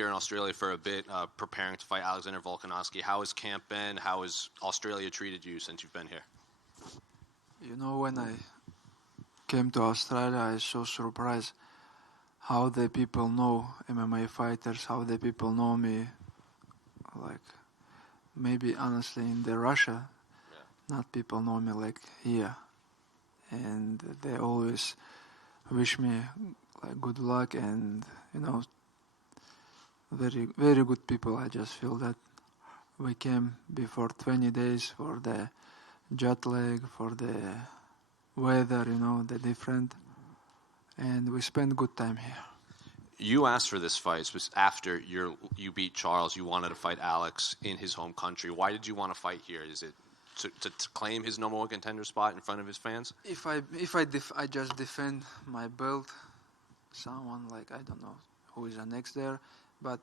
Here in Australia for a bit, preparing to fight Alexander Volkanovski. How has camp been? How has Australia treated you since you've been here? You know, when I came to Australia, I was so surprised how the people know MMA fighters, how the people know me. Like, maybe honestly in the Russia, not people know me like here. And they always wish me like good luck and, you know, very, very good people. I just feel that we came before 20 days for the jet lag, for the weather, you know, the different, and we spent good time here. You asked for this fight. It was after you beat Charles. You wanted to fight Alex in his home country. Why did you want to fight here? Is it to claim his #1 contender spot in front of his fans? If I just defend my belt, someone like, I don't know who is the next there, but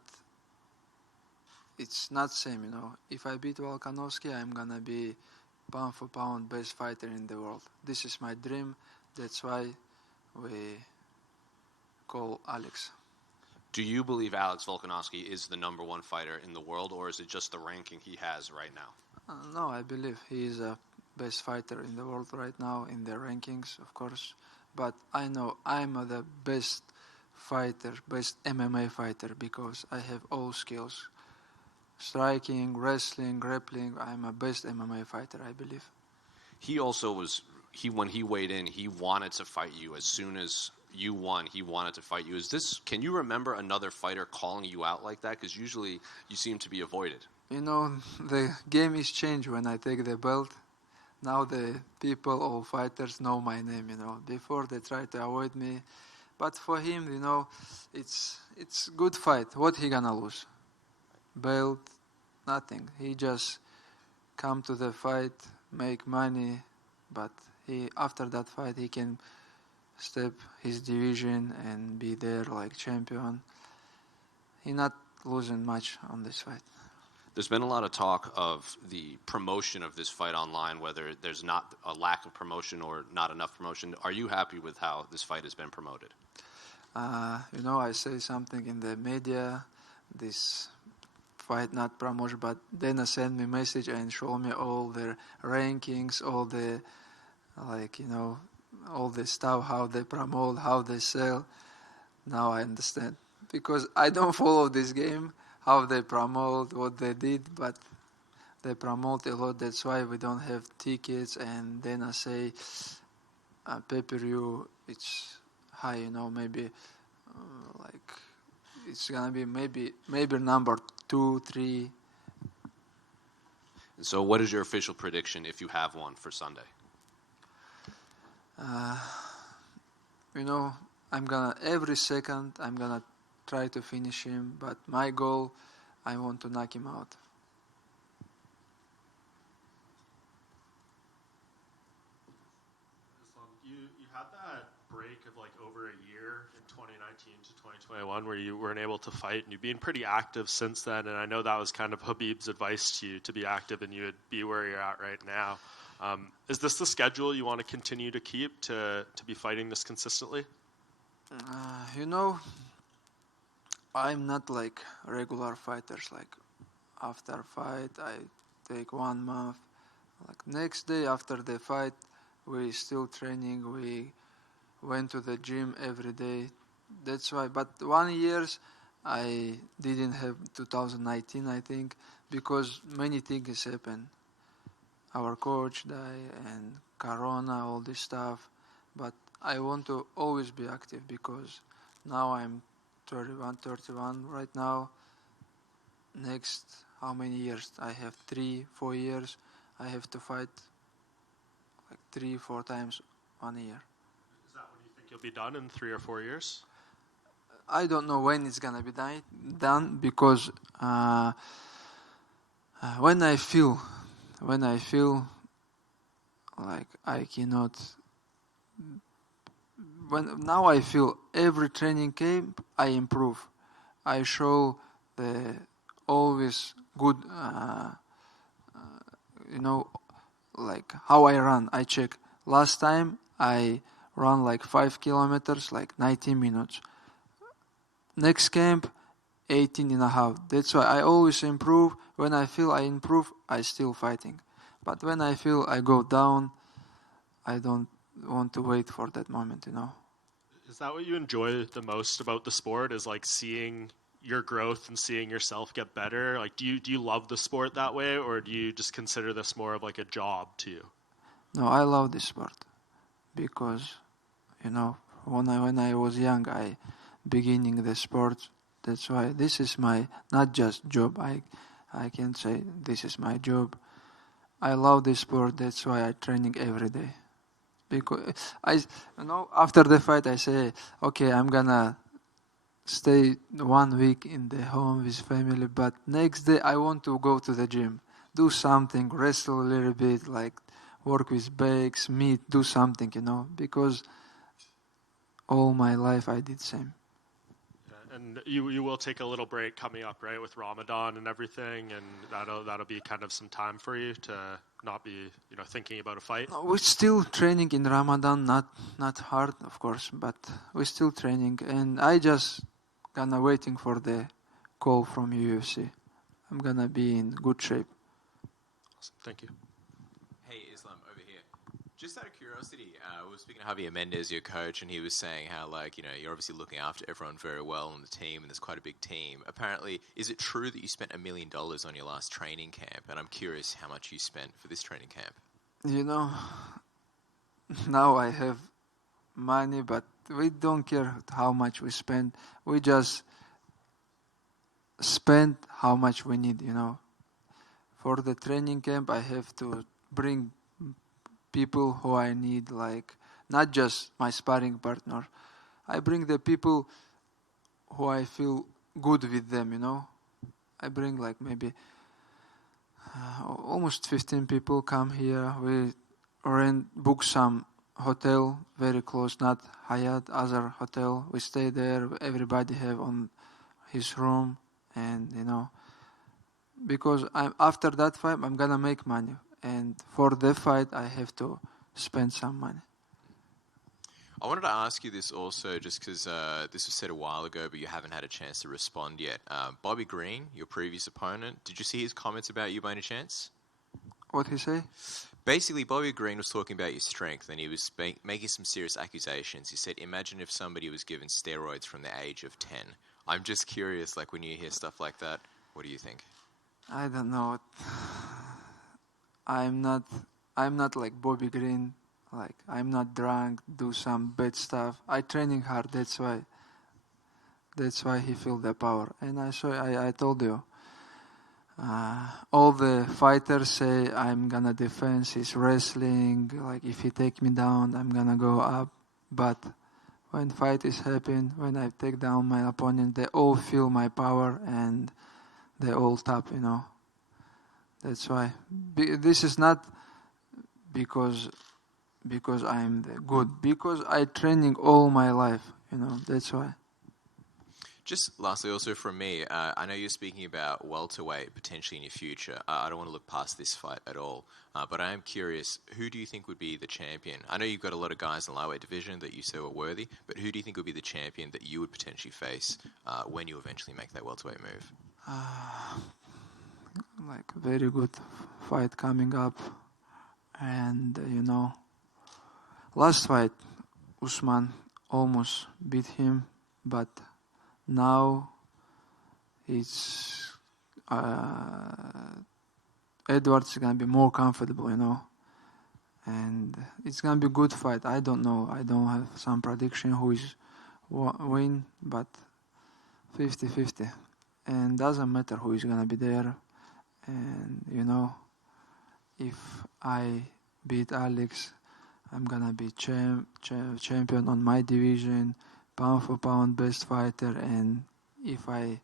it's not same, you know. If I beat Volkanovski, I'm gonna be pound for pound best fighter in the world. This is my dream. That's why we call Alex. Do you believe Alex Volkanovski is the #1 fighter in the world, or is it just the ranking he has right now? No, I believe he is a best fighter in the world right now in the rankings, of course. But I know I'm the best fighter, best MMA fighter, because I have all skills. Striking, wrestling, grappling, I'm a best MMA fighter, I believe. He also was, when he weighed in, he wanted to fight you. As soon as you won, he wanted to fight you. Can you remember another fighter calling you out like that? Because usually you seem to be avoided. You know, the game is changed when I take the belt. Now the people, all fighters, know my name, you know. Before they try to avoid me. But for him, you know, it's good fight. What he gonna lose? Belt, nothing. He just come to the fight, make money, but after that fight he can step his division and be there like champion. He not losing much on this fight. There's been a lot of talk of the promotion of this fight online, whether there's not a lack of promotion or not enough promotion. Are you happy with how this fight has been promoted? You know, I say something in the media, this fight not promotion, but Dana sent me message and show me all their rankings, all the, like, you know, all the stuff, how they promote, how they sell. Now I understand. Because I don't follow this game, how they promote, what they did, but they promote a lot. That's why we don't have tickets. And then I say, pay-per-view, it's high, you know, maybe like it's gonna be maybe number 2, 3. So what is your official prediction, if you have one, for Sunday? You know, every second I'm gonna try to finish him, but my goal, I want to knock him out. You had that break of like over a year in 2019 to 2021 where you weren't able to fight, and you've been pretty active since then, and I know that was kind of Khabib's advice to you, to be active, and you would be where you're at right now. Is this the schedule you want to continue to keep, to be fighting this consistently? You know, I'm not like regular fighters, like after fight I take 1 month, like next day after the fight we still training, we went to the gym every day. That's why, but 1 year I didn't have 2019, I think, because many things happened. Our coach died and Corona, all this stuff, but I want to always be active because now I'm 31 right now. Next, how many years? I have 3-4 years. I have to fight like 3-4 times 1 year. Is that when you think you'll be done, in 3 or 4 years? I don't know when it's gonna be done because when I feel like I cannot. Now I feel every training camp I improve. I show the always good, you know, like how I run. I check. Last time I run like 5 kilometers, like 19 minutes. Next camp, 18 and a half. That's why I always improve. When I feel I improve, I still fighting. But when I feel I go down, I don't want to wait for that moment, you know. Is that what you enjoy the most about the sport, is like seeing your growth and seeing yourself get better? Like, do you love the sport that way, or do you just consider this more of like a job to you? No, I love this sport because, you know, when I was young, I beginning the sport. That's why this is my not just job. I can't say this is my job. I love this sport. That's why I training every day. Because after the fight, I say, okay, I'm gonna stay 1 week in the home with family, but next day I want to go to the gym, do something, wrestle a little bit, like work with bags, meat, do something, you know, because all my life I did same. And you will take a little break coming up, right, with Ramadan and everything, and that'll be kind of some time for you to not be, thinking about a fight. We're still training in Ramadan, not hard, of course, but we're still training, and I just gonna waiting for the call from UFC. I'm gonna be in good shape. Awesome. Thank you. Hey, Islam, over here. Just out of curiosity, we were speaking to Javier Mendez, your coach, and he was saying how, you're obviously looking after everyone very well on the team, and there's quite a big team. Apparently, is it true that you spent $1 million on your last training camp? And I'm curious how much you spent for this training camp. You know, now I have money, but we don't care how much we spend. We just spend how much we need, you know. For the training camp, I have to bring people who I need, like not just my sparring partner. I bring the people who I feel good with them, you know. I bring like maybe almost 15 people come here. We book some hotel very close, not Hyatt, other hotel. We stay there. Everybody have on his room, and because after that fight, I'm gonna make money. And for the fight, I have to spend some money. I wanted to ask you this also, just because this was said a while ago, but you haven't had a chance to respond yet. Bobby Green, your previous opponent, did you see his comments about you by any chance? What he say? Basically, Bobby Green was talking about your strength, and he was making some serious accusations. He said, imagine if somebody was given steroids from the age of 10. I'm just curious, like when you hear stuff like that, what do you think? I don't know. I'm not like Bobby Green. Like I'm not drunk, do some bad stuff. I training hard. That's why he feel the power. And I told you. All the fighters say I'm gonna defend his wrestling. Like if he take me down, I'm gonna go up. But when fight is happening, when I take down my opponent, they all feel my power and they all tap. You know. That's why. This is not because I'm good. Because I training all my life. You know. That's why. Just lastly, also from me, I know you're speaking about welterweight potentially in your future. I don't want to look past this fight at all, but I am curious, who do you think would be the champion? I know you've got a lot of guys in the lightweight division that you say are worthy, but who do you think would be the champion that you would potentially face when you eventually make that welterweight move? Like very good fight coming up, and last fight, Usman almost beat him, but now it's Edwards gonna be more comfortable, and it's gonna be a good fight. I don't know. I don't have some prediction who is win, but 50-50, and doesn't matter who is gonna be there. And if I beat Alex, I'm gonna be champion on my division. Pound for pound best fighter, and if I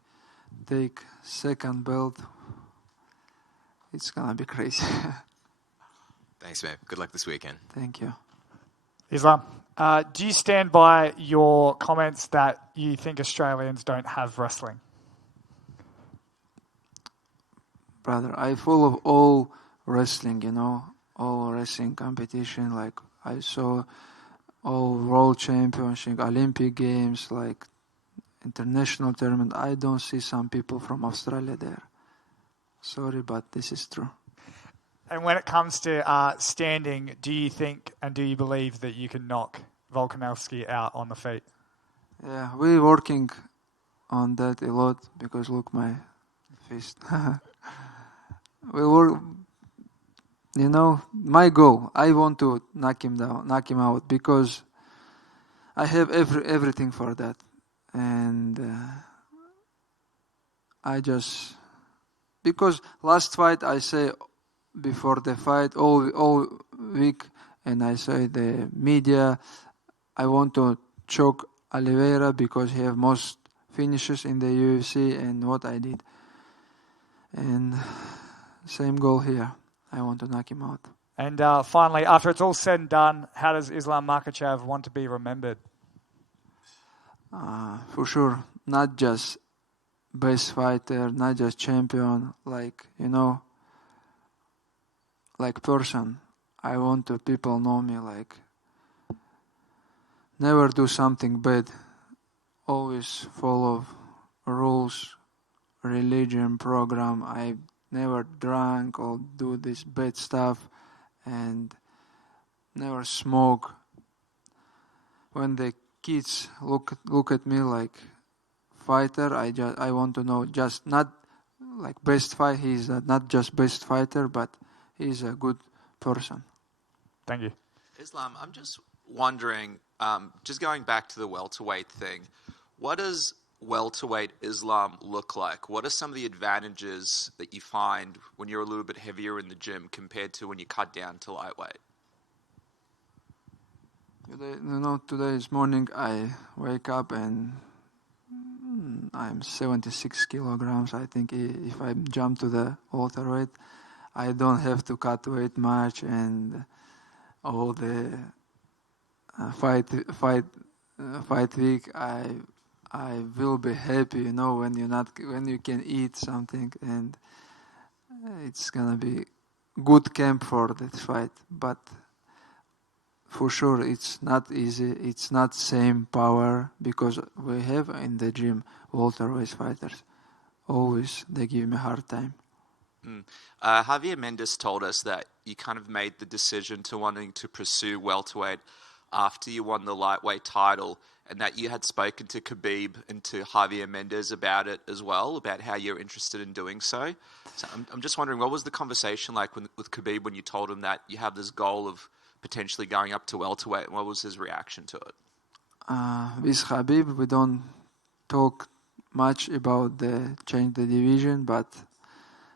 take second belt, it's gonna be crazy. Thanks, man. Good luck this weekend. Thank you. Islam, do you stand by your comments that you think Australians don't have wrestling? Brother, I follow all wrestling, all wrestling competition. Like I saw all world championship, Olympic games, like international tournament, I don't see some people from Australia there. Sorry, but this is true. And when it comes to standing, do you think and do you believe that you can knock Volkanovski out on the feet? Yeah, we're working on that a lot because look my fist. We work. You know, my goal. I want to knock him out because I have everything for that, and I just because last fight I say before the fight all week, and I say the media I want to choke Oliveira because he have most finishes in the UFC and what I did, and same goal here. I want to knock him out. And finally, after it's all said and done, how does Islam Makhachev want to be remembered? For sure, not just best fighter, not just champion, like, you know, like person. I want to people know me like never do something bad, always follow rules, religion, program. I never drank or do this bad stuff and never smoke. When the kids look at me like fighter, I want to know just not like best fight. He's not just best fighter, but he's a good person. Thank you. Islam, I'm just wondering, just going back to the welterweight thing, what does welterweight Islam look like? What are some of the advantages that you find when you're a little bit heavier in the gym compared to when you cut down to lightweight? Today's morning I wake up and I'm 76 kilograms. I think if I jump to the welterweight, I don't have to cut weight much, and all the fight week I will be happy, you know, when you can eat something, and it's gonna be good camp for that fight. But for sure, it's not easy. It's not same power because we have in the gym welterweight fighters. Always they give me a hard time. Javier Mendes told us that you kind of made the decision to wanting to pursue welterweight after you won the lightweight title, and that you had spoken to Khabib and to Javier Mendes about it as well, about how you're interested in doing so. So I'm just wondering, what was the conversation like with Khabib when you told him that you have this goal of potentially going up to welterweight, and what was his reaction to it? With Khabib, we don't talk much about the change the division, but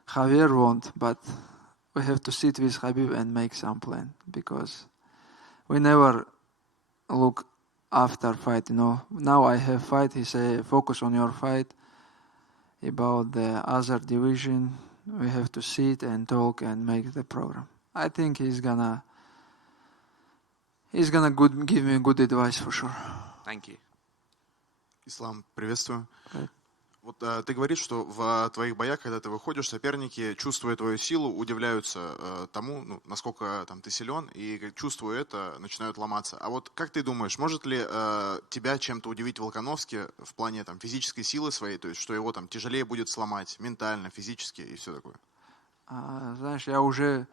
Javier won't. But we have to sit with Khabib and make some plan because we never look after fight, you know. Now I have fight, he say, focus on your fight. About the other division, we have to sit and talk and make the program. I think he's gonna give me good advice for sure. Thank you. Ислам, приветствую. Right. Вот ты говоришь, что в твоих боях, когда ты выходишь, соперники, чувствуя твою силу, удивляются тому, насколько там ты силен, и чувствуя это, начинают ломаться. А вот как ты думаешь, может ли тебя чем-то удивить Волконовский в плане там физической силы своей, то есть что его там тяжелее будет сломать ментально, физически и все такое? Знаешь, я уже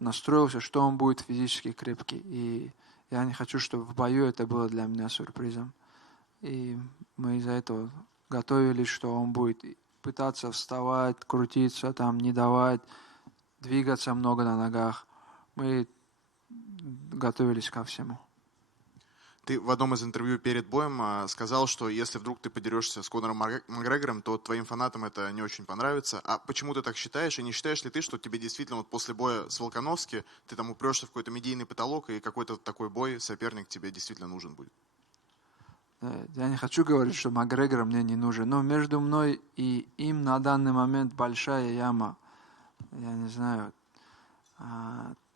настроился, что он будет физически крепкий, и я не хочу, чтобы в бою это было для меня сюрпризом. И мы из-за этого готовились, что он будет пытаться вставать, крутиться, там, не давать, двигаться много на ногах. Мы готовились ко всему. Ты в одном из интервью перед боем сказал, что если вдруг ты подерешься с Конором Макгрегором, то твоим фанатам это не очень понравится. А почему ты так считаешь? И не считаешь ли ты, что тебе действительно вот после боя с Волконовски ты там упрешься в какой-то медийный потолок, и какой-то такой бой, соперник тебе действительно нужен будет? Я не хочу говорить, что Макгрегор мне не нужен, но между мной и им на данный момент большая яма. Я не знаю.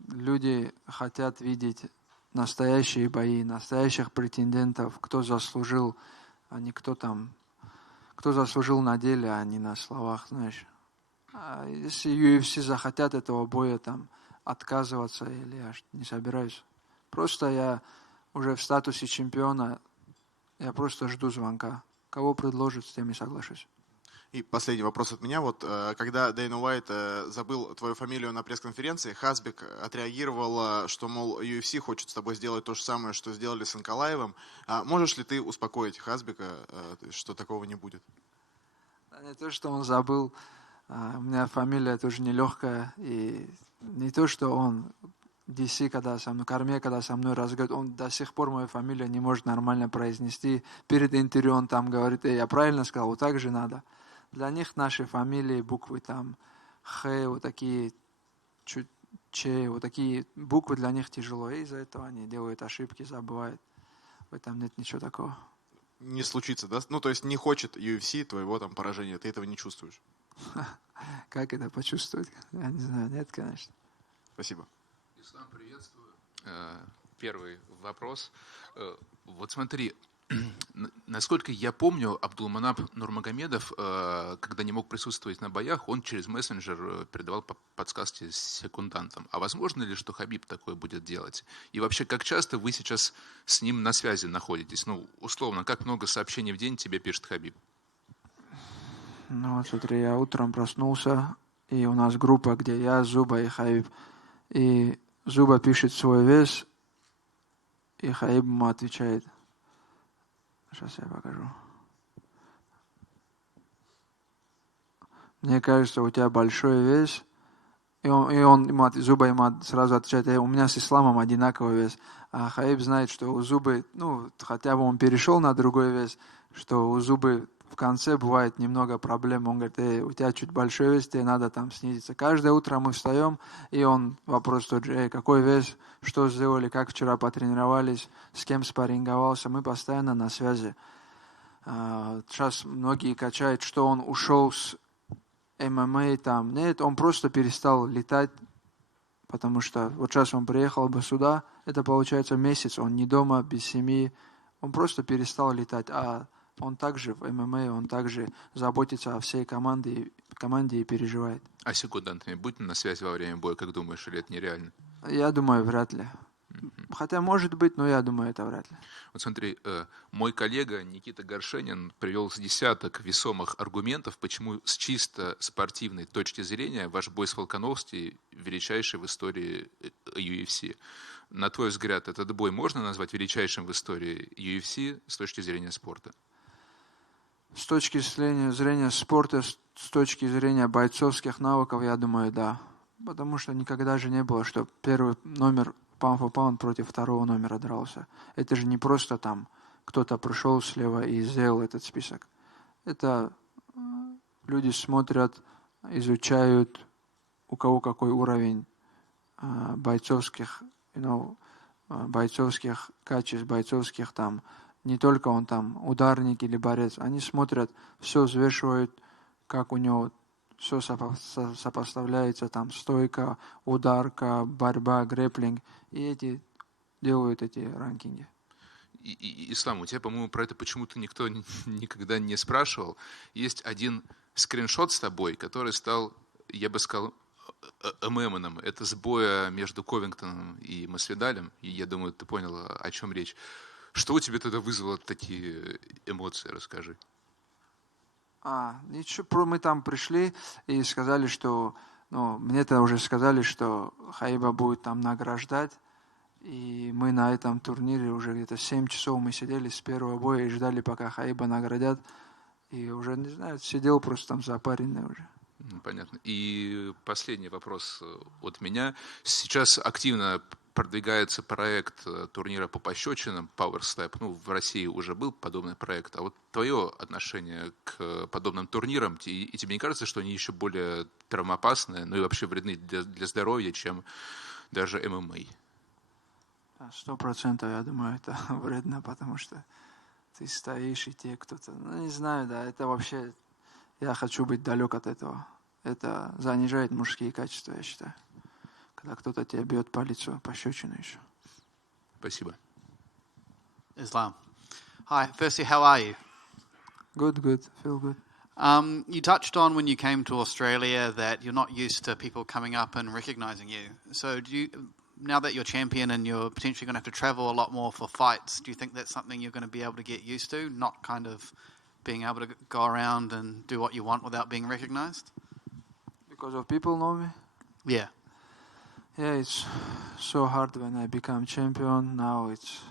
Люди хотят видеть настоящие бои, настоящих претендентов, кто заслужил, а не кто заслужил на деле, а не на словах, знаешь. Если UFC захотят этого боя там отказываться, или я не собираюсь. Просто я уже в статусе чемпиона Я просто жду звонка. Кого предложат, с тем и соглашусь. И последний вопрос от меня. Вот когда Дэйна Уайт забыл твою фамилию на пресс-конференции, Хазбек отреагировал, что, мол, UFC хочет с тобой сделать то же самое, что сделали с Анкалаевым. Можешь ли ты успокоить Хазбека, что такого не будет? Не то, что он забыл. У меня фамилия тоже нелегкая. И не то, что он DC, когда со мной, Корме, когда со мной разговаривает, он до сих пор мою фамилию не может нормально произнести. Перед интервью он там говорит: я правильно сказал, вот так же надо. Для них наши фамилии, буквы там Х, вот такие, чуть Ч, вот такие буквы для них тяжело. И из-за этого они делают ошибки, забывают. В этом нет ничего такого. Не случится, да? Ну, то есть не хочет UFC твоего там поражения, ты этого не чувствуешь? Как это почувствовать? Я не знаю, нет, конечно. Спасибо. Ислам, приветствую. Первый вопрос. Вот смотри, насколько я помню, Абдулманап Нурмагомедов, когда не мог присутствовать на боях, он через мессенджер передавал подсказки секундантам. А возможно ли, что Хабиб такое будет делать? И вообще, как часто вы сейчас с ним на связи находитесь? Ну, условно, как много сообщений в день тебе пишет Хабиб? Ну, вот смотри, я утром проснулся, и у нас группа, где я, Зуба и Хабиб. И Зуба пишет свой вес, и Хабиб ему отвечает. Сейчас я покажу. Мне кажется, у тебя большой вес. И он Зуба ему сразу отвечает: у меня с Исламом одинаковый вес. А Хабиб знает, что у Зубы, ну, хотя бы он перешел на другой вес, что у Зубы в конце бывает немного проблем. Он говорит: у тебя чуть большой вес, тебе надо там снизиться. Каждое утро мы встаем, и он вопрос тот же: какой вес, что сделали, как вчера потренировались, с кем спарринговался. Мы постоянно на связи. Сейчас многие качают, что он ушел с ММА там. Нет, он просто перестал летать, потому что вот сейчас он приехал бы сюда, это получается месяц, он не дома, без семьи. Он просто перестал летать. А он также в ММА, он также заботится о всей команде и переживает. А с секундантами будь на связи во время боя, как думаешь, или это нереально? Я думаю, вряд ли. Хотя может быть, но я думаю, это вряд ли. Вот смотри, мой коллега Никита Горшенин привел с десяток весомых аргументов, почему с чисто спортивной точки зрения ваш бой с Волконовски величайший в истории UFC. На твой взгляд, этот бой можно назвать величайшим в истории UFC с точки зрения спорта? С точки зрения спорта, с точки зрения бойцовских навыков, я думаю, да. Потому что никогда же не было, что первый номер pound for pound против второго номера дрался. Это же не просто там кто-то пришел слева и сделал этот список. Это люди смотрят, изучают, у кого какой уровень бойцовских, бойцовских качеств, бойцовских там, не только он там ударник или борец. Они смотрят, все взвешивают, как у него все сопоставляется, там стойка, ударка, борьба, грэпплинг. И эти делают эти ранкинги. Ислам, у тебя, по-моему, про это почему-то никто никогда не спрашивал. Есть один скриншот с тобой, который стал, я бы сказал, мемоном. Это с боя между Ковингтоном и Масвидалем. И я думаю, ты понял, о чем речь. Что у тебя тогда вызвало такие эмоции? Расскажи. Ничего, мы там пришли и сказали, что, мне-то уже сказали, что Хаиба будет там награждать. И мы на этом турнире уже где-то 7 часов мы сидели с первого боя и ждали, пока Хаиба наградят. И уже, не знаю, сидел просто там запаренный уже. Понятно. И последний вопрос от меня. Сейчас активно продвигается проект турнира по пощечинам Power Step. В России уже был подобный проект. А вот твое отношение к подобным турнирам, и тебе не кажется, что они еще более травмоопасны, и вообще вредны для здоровья, чем даже ММА? 100%, я думаю, это вредно, потому что ты стоишь, и тебе кто-то... не знаю, да, это вообще... Я хочу быть далек от этого. Это занижает мужские качества, я считаю. Когда кто-то тебя бьет по лицу, пощечину еще. Спасибо. Islam. Hi, firstly, how are you? Good, feel good. You touched on when you came to Australia that you're not used to people coming up and recognizing you. So now that you're champion and you're potentially going to have to travel a lot more for fights, do you think that's something you're going to be able to get used to, not kind of being able to go around and do what you want without being recognized? Because of people know me? Yeah. Yeah, it's so hard when I become champion. Now it's,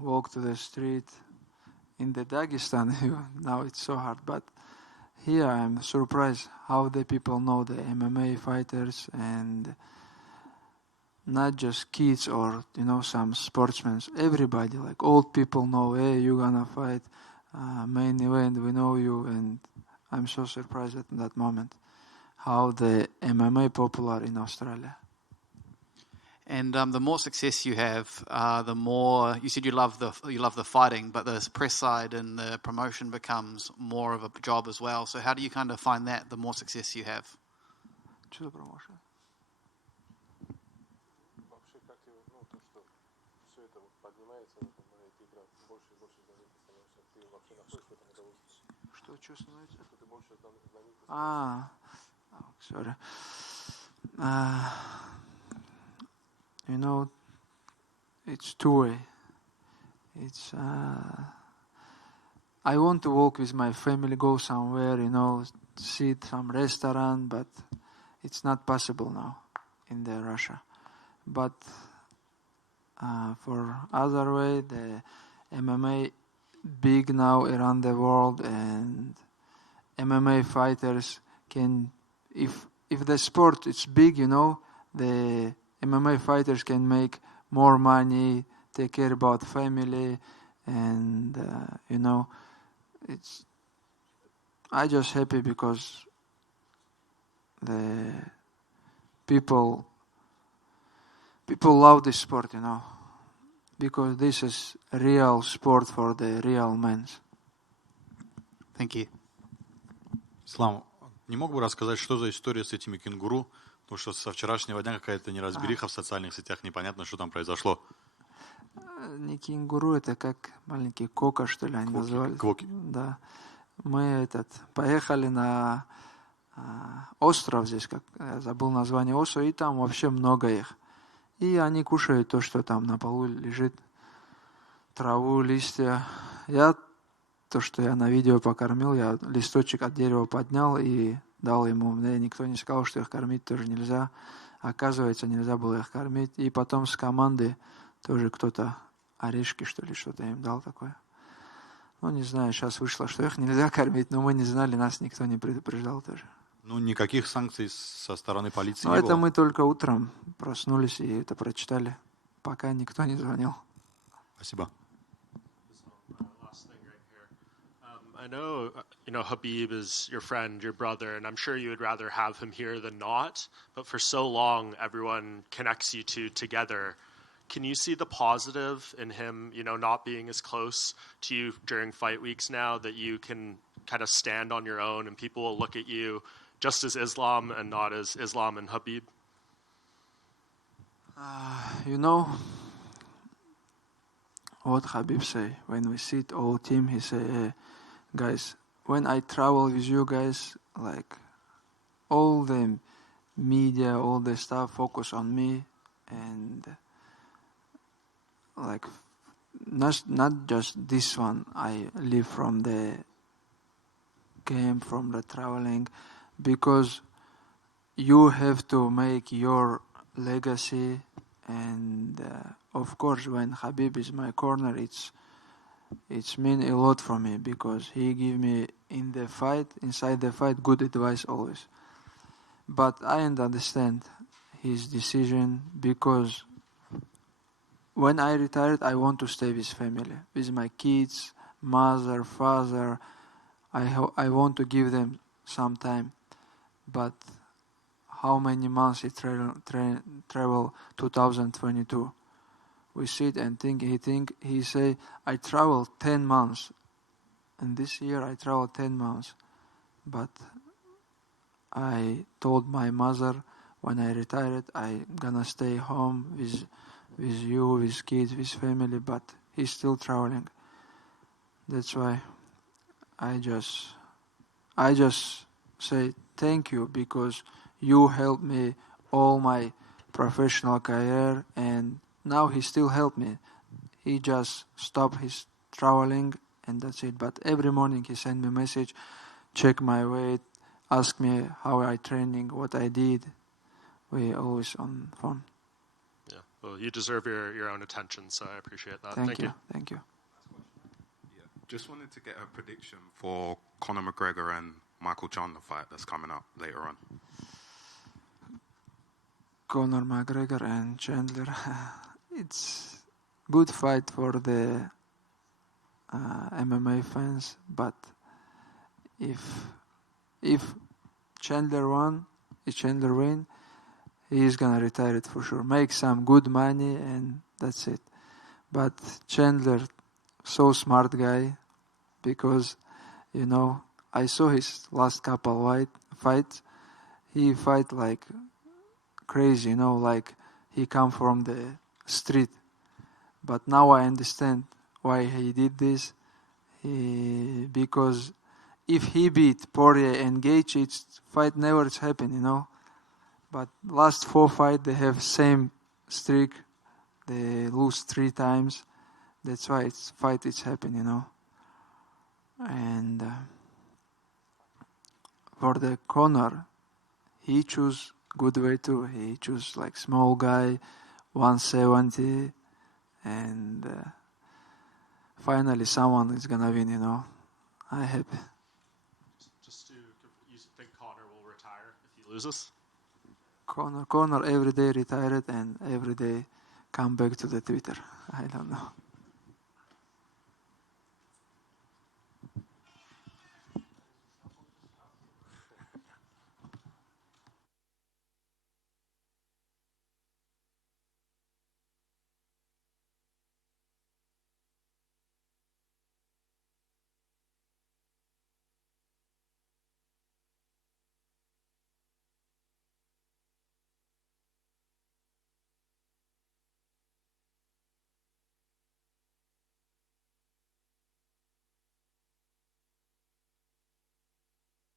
walk to the street. In the Dagestan, now it's so hard. But here I'm surprised how the people know the MMA fighters, and not just kids or, some sportsmen. Everybody, like old people know, hey, you're gonna fight main event, we know you. And I'm so surprised at that moment how the MMA popular in Australia. And the more success you have, the more you said you love the fighting, but the press side and the promotion becomes more of a job as well. So how do you kind of find that the more success you have? Что за промоушен? Что становится? Sorry. It's two-way. It's I want to walk with my family, go somewhere, sit some restaurant, but it's not possible now in the Russia. But for other way, the MMA big now around the world, and MMA fighters can, if the sport is big, the MMA fighters can make more money, take care about family, and I just happy because the people love this sport, because this is real sport for the real men. Thank you. Ислам, не мог бы рассказать, что за история с этими кенгуру? Потому что со вчерашнего дня какая-то неразбериха в социальных сетях, непонятно, что там произошло. Не кенгуру, это как маленький кока, что ли, они называли. Квоки. Да. Мы поехали на остров здесь, я забыл название острова, и там вообще много их. И они кушают то, что там на полу лежит, траву, листья. То, что я на видео покормил, я листочек от дерева поднял и дал ему. Мне никто не сказал, что их кормить тоже нельзя. Оказывается, нельзя было их кормить. И потом с команды тоже кто-то орешки, что ли, что-то им дал такое. Не знаю, сейчас вышло, что их нельзя кормить, но мы не знали, нас никто не предупреждал тоже. Никаких санкций со стороны полиции не было? Это мы только утром проснулись и это прочитали, пока никто не звонил. Спасибо. I know, Khabib is your friend, your brother, and I'm sure you would rather have him here than not. But for so long, everyone connects you two together. Can you see the positive in him, not being as close to you during fight weeks now, that you can kind of stand on your own and people will look at you just as Islam and not as Islam and Khabib? What Khabib say, when we sit all team, he say, hey, guys, when I travel with you guys, like all the media, all the stuff focus on me, and like not just this one. I live from the game, from the traveling, because you have to make your legacy, and of course, when Khabib is my corner, it's mean a lot for me because he give me inside the fight, good advice always. But I understand his decision because when I retired, I want to stay with family, with my kids, mother, father. I want to give them some time. But how many months he travel 2022? We sit and think, he say, I traveled 10 months. And this year I traveled 10 months. But I told my mother when I retired, I'm gonna stay home with you, with kids, with family, but he's still traveling. That's why I just say thank you because you helped me all my professional career, and now he still help me. He just stop his traveling, and that's it. But every morning he send me message, check my weight, ask me how I training, what I did. We always on phone. Yeah. Well, you deserve your own attention, so I appreciate that. Thank you. Thank you. Yeah. Just wanted to get a prediction for Conor McGregor and Michael Chandler fight that's coming up later on. Conor McGregor and Chandler. It's good fight for the MMA fans, but if Chandler win, he's gonna retire it for sure. Make some good money and that's it. But Chandler, so smart guy, because I saw his last couple fights. He fight like crazy, like he come from the street. But now I understand why he did this. Because if he beat Poirier and Gaethje, it's fight never happen, But last 4 fights they have same streak. They lose 3 times. That's why it's happen, And for the Conor, he choose good way too. He choose like small guy, 170, and finally someone is gonna win. I happy. Just to, you think Conor will retire if he loses? Conor every day retired and every day come back to the Twitter. I don't know.